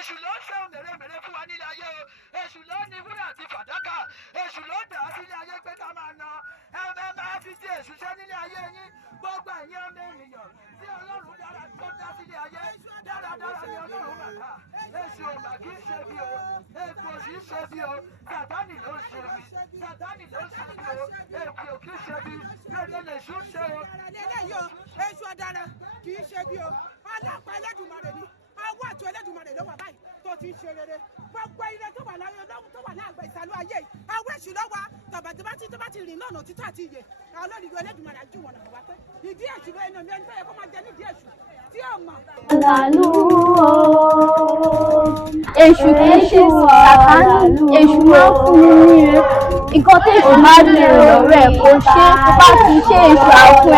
èṣù ló ń ṣe mèremère fún wa nílé ayé o èṣù ló ní wúrà àti fàdákà èṣù ló dà á sílé ayé pé ká máa na ẹ máa fi ti èṣù ṣe nílé ayé yín gbogbo ẹ̀yin ọmọ ènìyàn tí ọlọ́run dára tó dá sílé ayé dáradára ni ọlọ́run màkà èṣù ọ̀mà kì í ṣe bí o èkó kì í ṣe bí o sàtánì ló ń ṣe bí sàtánì ló ń ṣe bí o èkó kì í ṣe bí lẹ́nu lè ṣú ṣe o. lélẹ́yìí o èṣù ọ̀daràn kì í ṣe bí o ọlọ́pàá Ẹlẹ́dùmarè ni ọwọ́ àti Ẹlẹ́dùmarè ló wà báyìí tó ti ń ṣe rere gbogbo ire tó wà láyé ọlọ́run tó wà láàgbẹ̀ ìsàlú ayé yìí àwọn èṣù lọ́wọ́ tó bá ti rìn náà nà títọ́ àti iye ọlọ́run Ẹlẹ́dùmarè àjú wọn náà wá pé ìdí èṣù rẹ ẹnu ẹni tó yẹ kó máa jẹ nídìí èṣù tí ò mọ̀. làlú èṣù kì í ṣe sàtánì èṣù máa ń fún mi ní ire nǹkan tí èṣù máa ń lè rọ̀ rẹ̀ kò ṣe é tó bá ti ṣe èṣù àfún